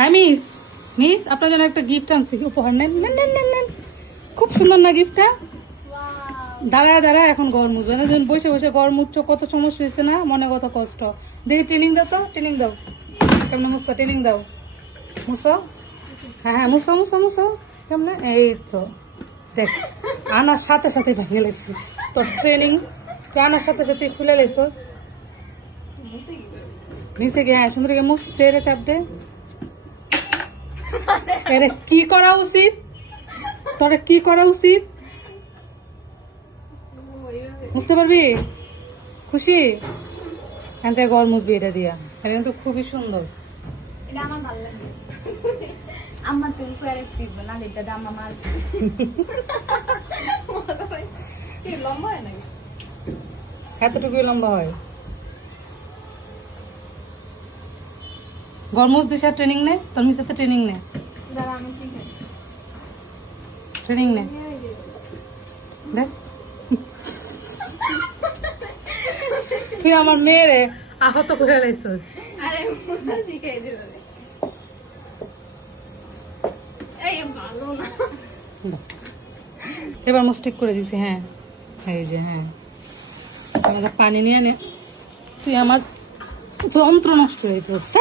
হ্যাঁ miss, miss আপনার জন্য একটা গিফট আনছি, উপহার নেন নেন নেন নেন নেন। খুব সুন্দর না গিফটটা? দাঁড়ায় দাঁড়ায় এখন গড় মুছবে না, যখন বসে বসে গড় মুছছো কত সমস্যা হয়েছে না, মনে কত কষ্ট। দেখি ট্রেনিং দাও তো, ট্রেনিং দাও কেমন মুছো, ট্রেনিং দাও, মুছো। হ্যাঁ হ্যাঁ মুছো মুছো মুছো কেমনে, এই তো দেখ আনার সাথে সাথে ভেঙে লেছি তোর ট্রেনিং, আনার সাথে সাথে খুলে লেছো নিচে গিয়ে। হ্যাঁ সুন্দর মুখ তেরে চাপ দে। এরে কি করা উচিত, তোর কি করা উচিত বুঝতে পারবি? খুশি? এখান থেকে গড় মুছবি এটা দিয়া, এটা কিন্তু খুবই সুন্দর। এটা আমার ভালো লাগছে। আমার তুমি করে দিবে না, এটা দাম আমার কি লম্বা হয় নাকি? এতটুকুই লম্বা হয়। গড় মুছ দিশা ট্রেনিং নে, তোর মিসাতে ট্রেনিং নে, দাঁড়া আমি শিখাই। ট্রেনিং নে দেখ। তুই আমার মেয়েরে আহত করে লাইছিস। আরে মুছা শিখাই দিল রে। এই ভালো না। এবার মুস্টিক করে দিছি। হ্যাঁ এই যে, হ্যাঁ আমাকে পানি নিয়ে নে, তুই আমার যন্ত্র নষ্ট হয়ে গেছে।